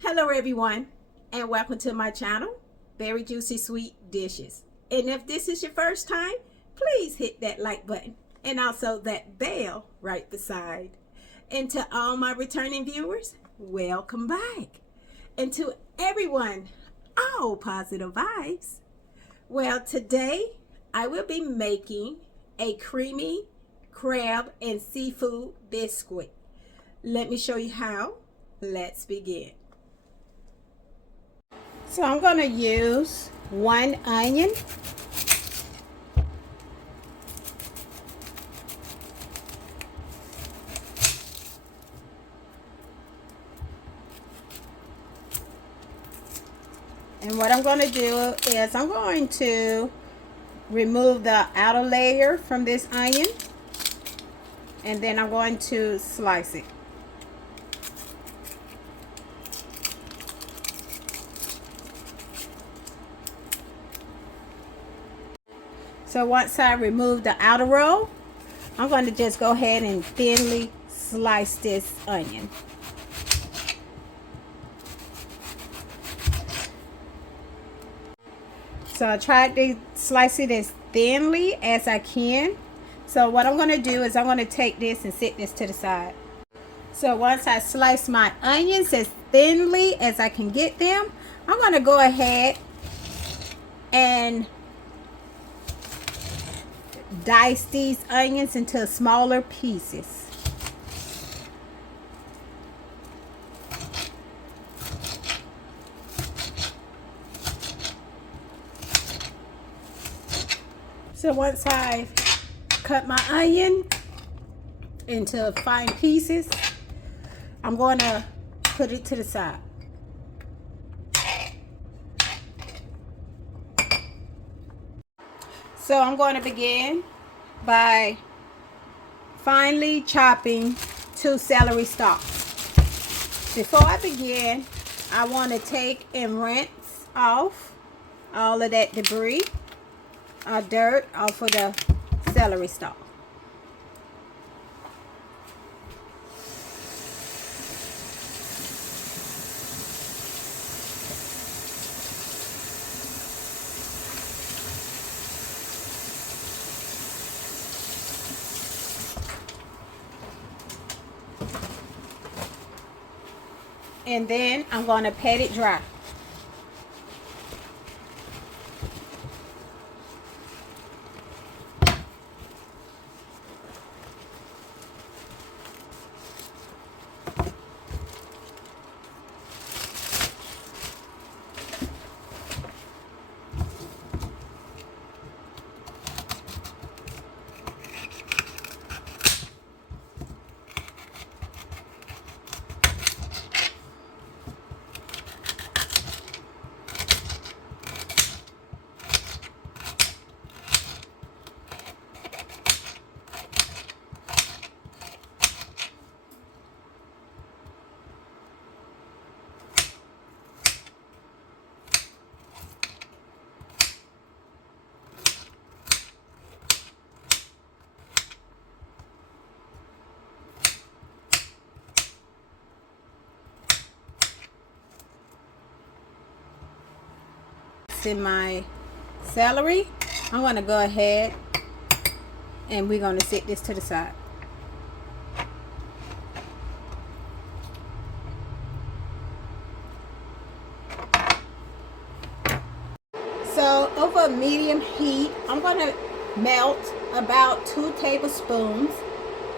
Hello everyone, and welcome to my channel, Very Juicy Sweet Dishes. And if this is your first time, please hit that like button and also that bell right beside. And to all my returning viewers, welcome back. And to everyone, all positive vibes. Well, today I will be making a creamy crab and seafood biscuit. Let me show you how. Let's begin. So I'm going to use 1 onion, and what I'm going to do is I'm going to remove the outer layer from this onion, and then I'm going to slice it. So once I remove the outer roll, I'm going to just go ahead and thinly slice this onion. So I tried to slice it as thinly as I can. So what I'm going to do is I'm going to take this and set this to the side. So once I slice my onions as thinly as I can get them, I'm going to go ahead and dice these onions into smaller pieces. So once I've cut my onion into fine pieces, I'm going to put it to the side. So I'm going to begin by finely chopping 2 celery stalks. Before I begin, I want to take and rinse off all of that debris or dirt off of the celery stalk. And then I'm going to pat it dry. In my celery, I'm going to go ahead and we're going to set this to the side. So over a medium heat, I'm going to melt about 2 tablespoons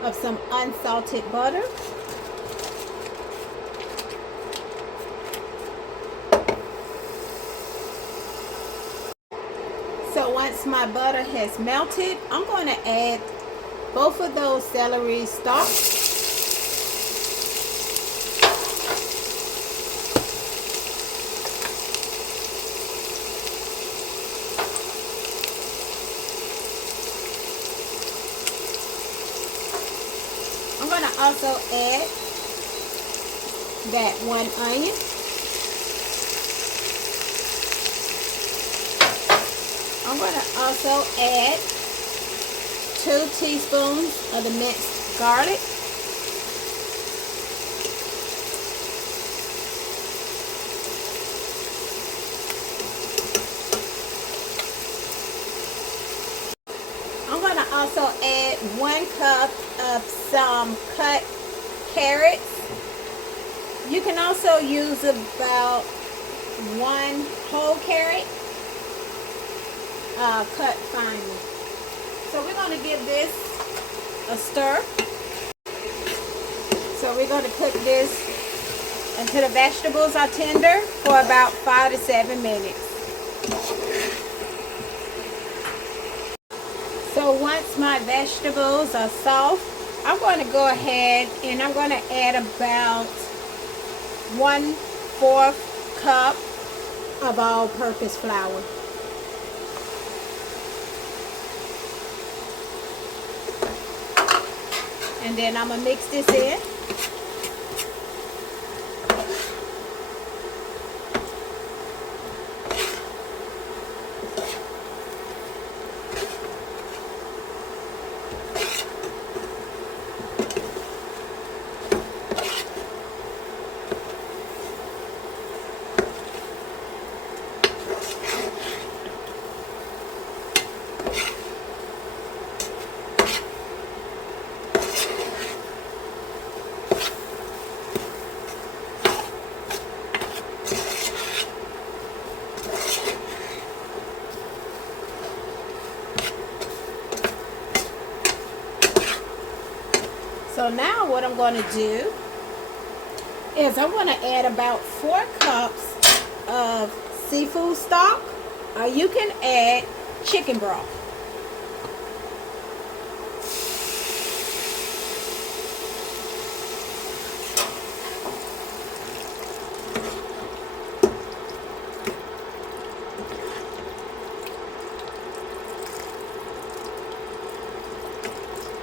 of some unsalted butter. So once my butter has melted, I'm going to add both of those celery stalks. I'm going to also add that 1 onion. I'm going to also add 2 teaspoons of the minced garlic. some cut carrots. You can also use about 1 whole carrot cut finely. So we're going to give this a stir. So we're going to cook this until the vegetables are tender for about 5 to 7 minutes. So once my vegetables are soft, I'm going to go ahead and I'm going to add about 1/4 cup of all-purpose flour. And then I'm going to mix this in. So now what I'm going to do is I'm going to add about 4 cups of seafood stock, or you can add chicken broth.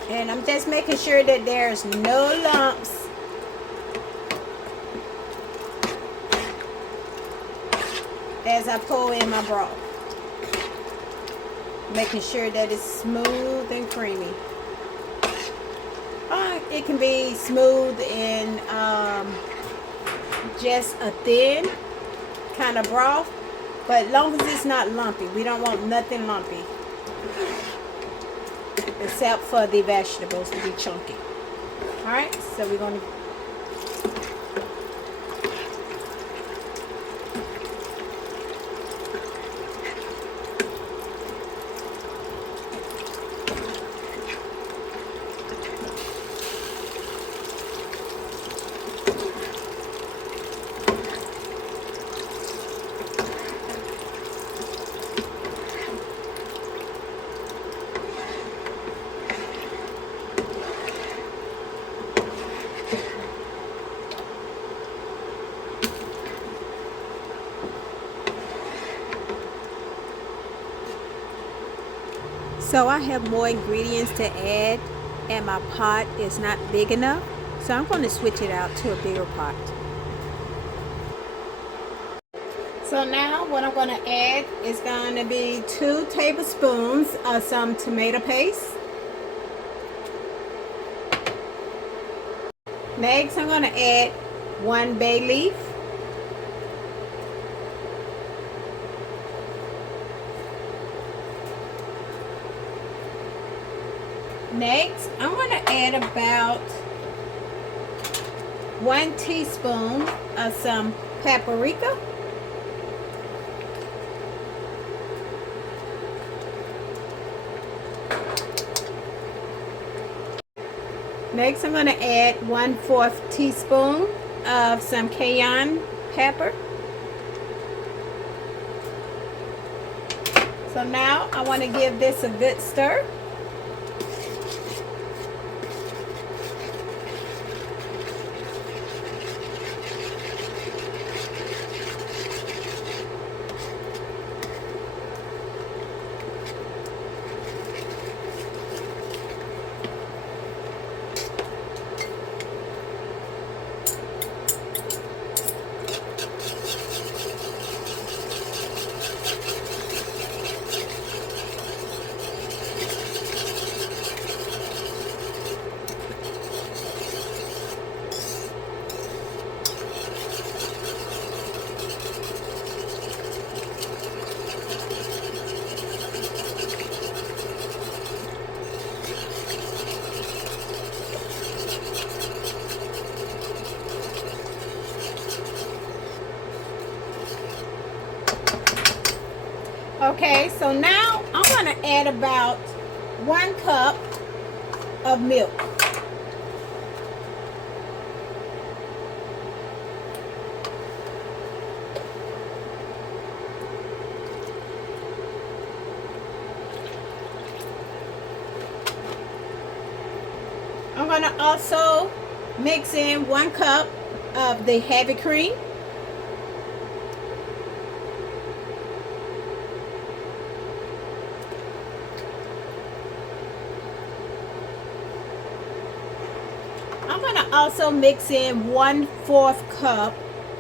And I'm just making sure that there's no lumps. As I pour in my broth. Making sure that it's smooth and creamy. It can be smooth and just a thin kind of broth. But as long as it's not lumpy. We don't want nothing lumpy. Except for the vegetables to be chunky. Alright, so we're going to So I have more ingredients to add and my pot is not big enough. So I'm going to switch it out to a bigger pot. So now what I'm going to add is going to be 2 tablespoons of some tomato paste. Next I'm going to add 1 bay leaf. Next, I'm going to add about 1 teaspoon of some paprika. Next, I'm going to add 1/4 teaspoon of some cayenne pepper. So now I want to give this a good stir. Okay, so now I'm going to add about 1 cup of milk. I'm going to also mix in 1 cup of the heavy cream. I'm going to also mix in 1/4 cup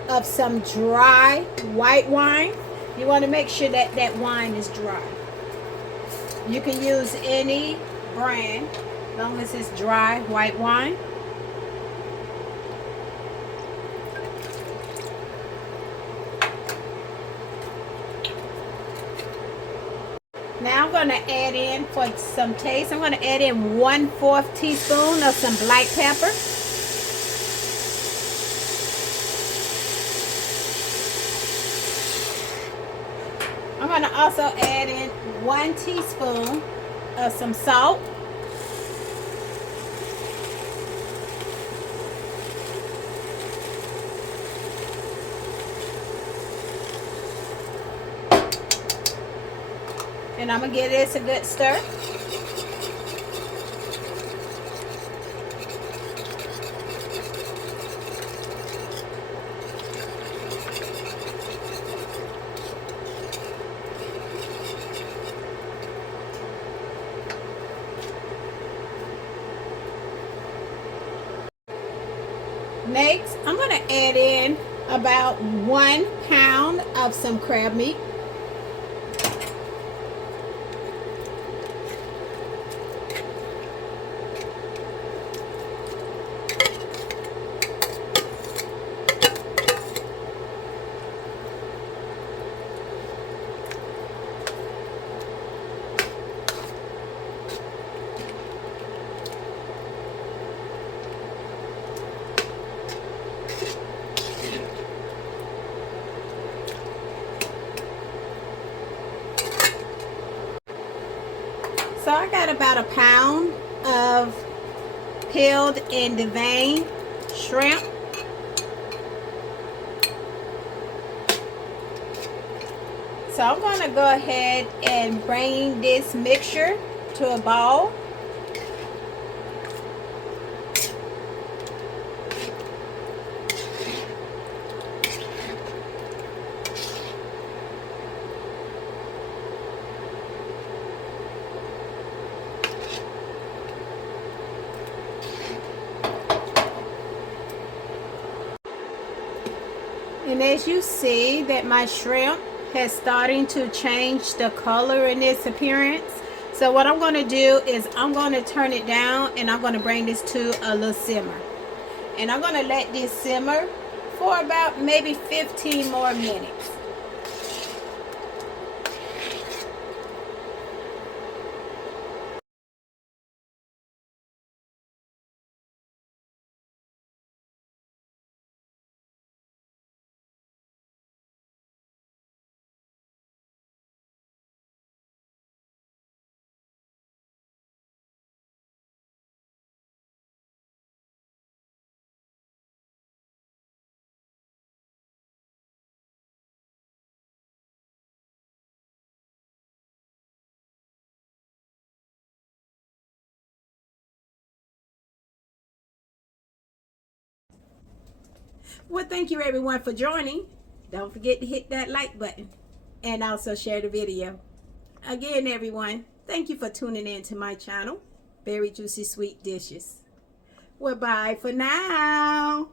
of some dry white wine. You want to make sure that that wine is dry. You can use any brand as long as it's dry white wine. Now I'm going to add in, for some taste, I'm going to add in 1/4 teaspoon of some black pepper. I'm going to also add in 1 teaspoon of some salt. And I'm going to give this a good stir. Next, I'm going to add in about 1 pound of some crab meat. So I got about 1 pound of peeled and deveined shrimp. So I'm going to go ahead and bring this mixture to a ball. And as you see that my shrimp has starting to change the color and its appearance. So what I'm going to do is I'm going to turn it down and I'm going to bring this to a little simmer. And I'm going to let this simmer for about maybe 15 more minutes. Well, thank you everyone for joining. Don't forget to hit that like button and also share the video. Again, everyone, thank you for tuning in to my channel, Very Juicy Sweet Dishes. Well, bye for now.